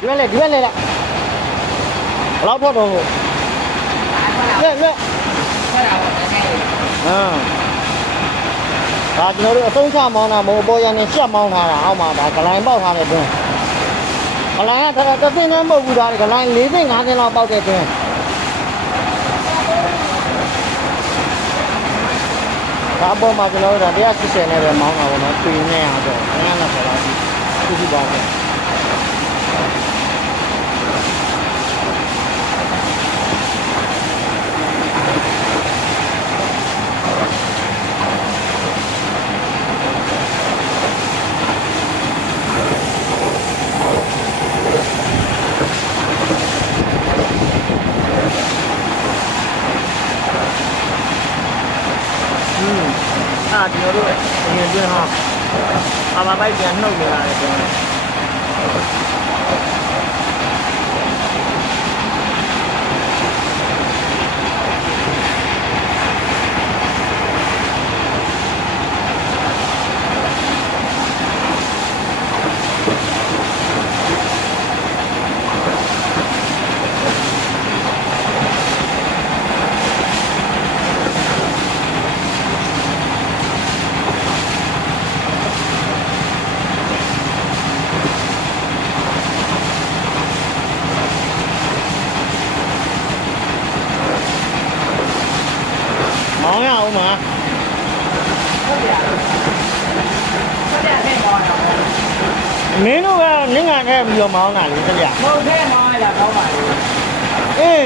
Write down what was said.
ဒီဘက်လေဘယ်လောက်ထွက်တော့လက်ထွက်တာပေါ့တကယ်ဒါကျွန်တော်တို့အသုံးချမောင်းတာမဟုတ်အပေါ်ရနေရှက်မောင်းထားတာအောက်မှာဒါဂလိုင်းပေါက်ထားတဲ့တွင်းဂလိုင်းကတစ်သိန်းနဲ့မဟုတ်ဘူးဒါဂလိုင်း၄သိန်း၅သိန်းလောက်ပေါက်တဲ့တွင်းဒါအပေါ်မှာကျွန်တော်တို့ဒါ180နဲ့ပဲမောင်းတာပေါ့နော်ပြည်နေအောင်ဆို920လောက်ရှိခုပါပဲကျွန်တော်တို့အရင်တွင်းဟာအာမပိုက်ပြန်နှုတ်နေရတယ်ကျွန်တော်မောင်းရအောင်မှာဟုတ်တယ်အဲ့မောင်းရအောင်မင်းတို့ကနင်းငါထဲပြီးတော့မောင်းတာလေတပြမဟုတ်တဲ့မောင်းရတာကောင်းပါလေအေး